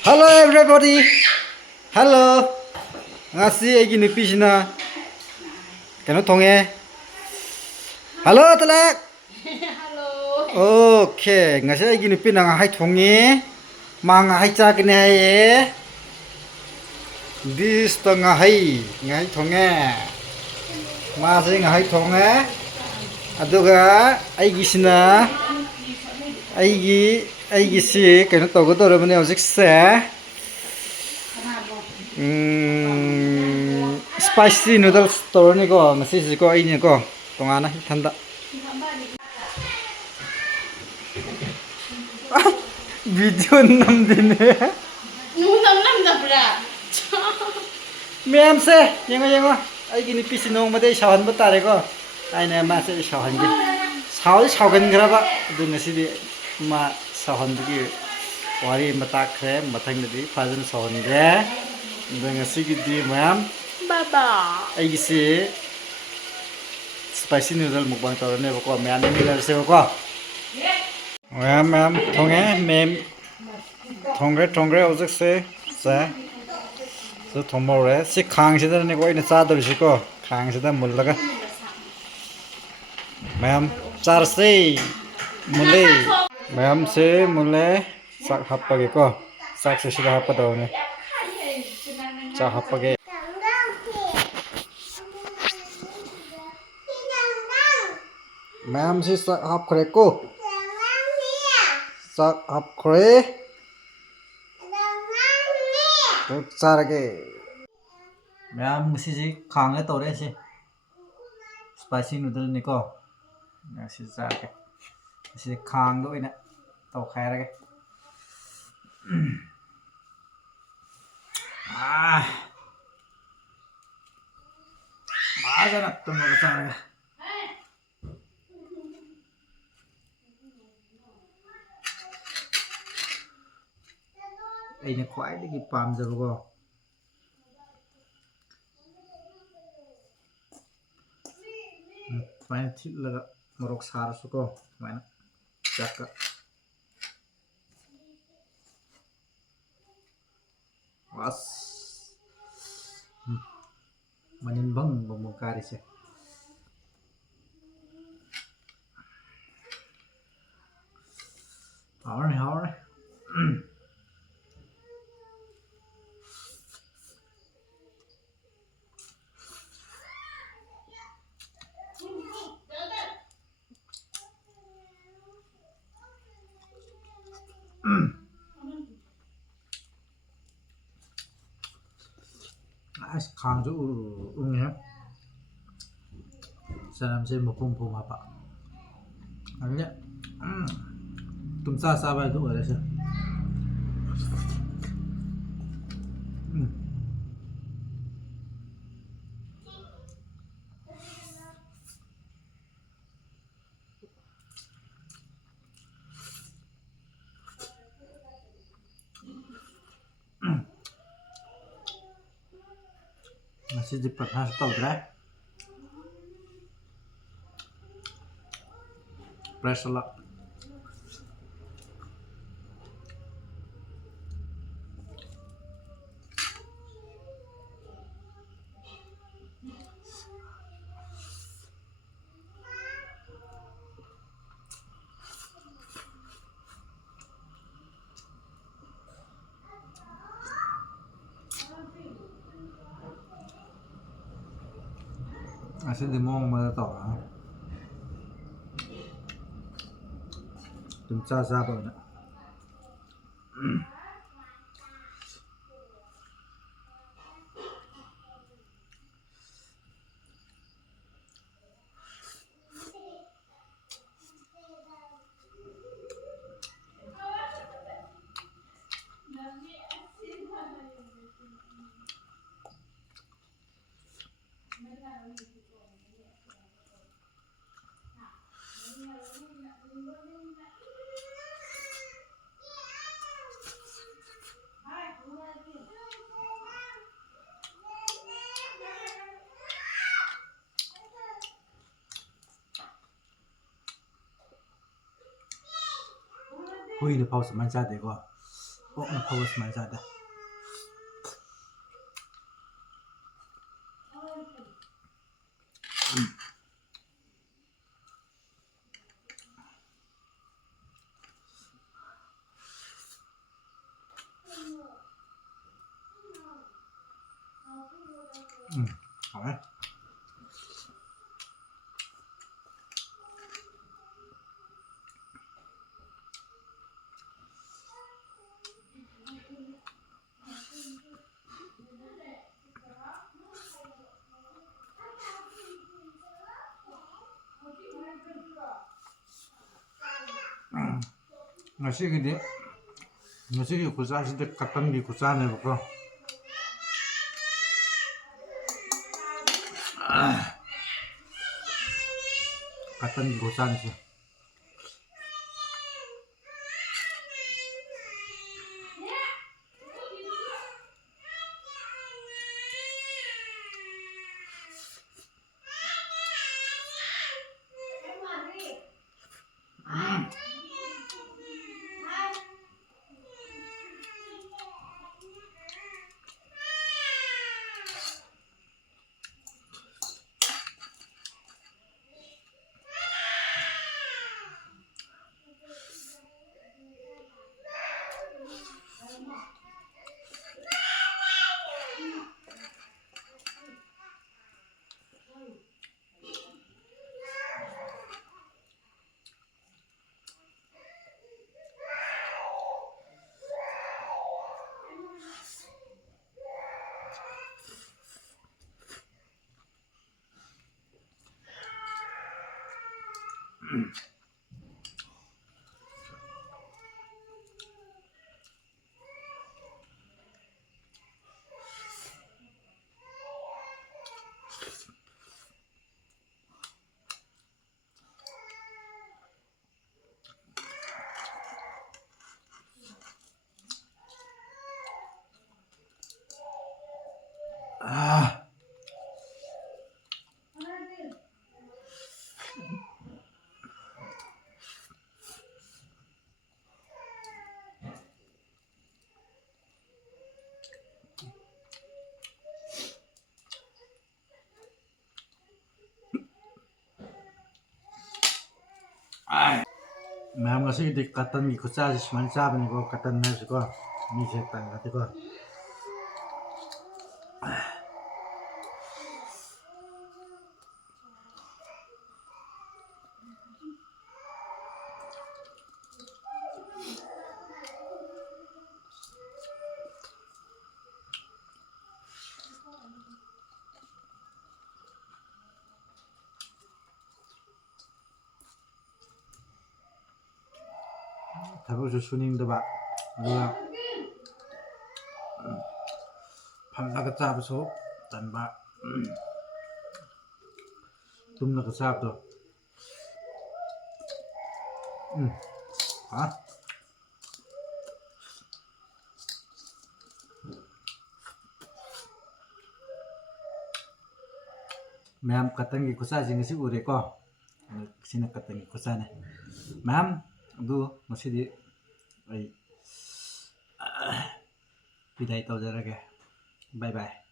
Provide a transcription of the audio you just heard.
Hello everybody. Hello. Ngasi agi nupi sina. Kano thonge. Hello talak. Hello. Okay, ngasi agi nupi nang hai thonge. Mang hai cha kene hai. This to ngai thonge. Ma se ngai thonge. Aduga aigi sina. Aigi si kano togodorobane hojikse. Spicy noodles store ni ko ngasi ko ai ni ko tongana hi thanda video nam dine Nam dabra. mem se yengo ai gi ni pisi nong made shawan ba tare ko ai na ma se shawan gi shawan gra ba du ngasi di ma shawan gi wari mata khre mathang di fajan shawan ge ngasi gi di ma'am Baba. ai si spicy noodle mukbang tarone ko ma'am ni la se ko ma'am thonge mem thongre ojek se sa so thomore si khang se ne ko ina cha dor si ko khang se da mul laga ma'am char se mule ma'am se mule sak happa ge ko sak se sida happa do ne cha happa ge Ma'am si sak hap khre ko sak hap khre to char ge ma'am si ji khang le to re si spicy noodle ni ko na si char ge si khang do ina to khai ra ge ma ja na to mo char ge aina khwaidagi pamjaba ko fine thitlaga morok sarasu ko mana chaka was manin bang bomokari se haure as khang ju ung ha sanam se mopum pum apa anya tumsa sa ba du ara se masih di pernah tahu dah press lah masih di mong mana tahu lah tumsa sa ba na hui ni pau saman cha de ko Oh, ang pawas man sada. Okay. Ngasi gede. Ngasi ki kusa sida katan di kusa ne bako. Katan di kusa ne sih. Mam kasi di katan gi kusa sis man sa ban ko katan na ko mi se tan ka ko. 다보죠 수닝도 봐. 누가 밤나가 잡아서 단바 둠나가 잡도 아 Ma'am katangi kusa jingsi ure ko sina katangi kusa ne ma'am du masidi ai bidai tawjarage bye bye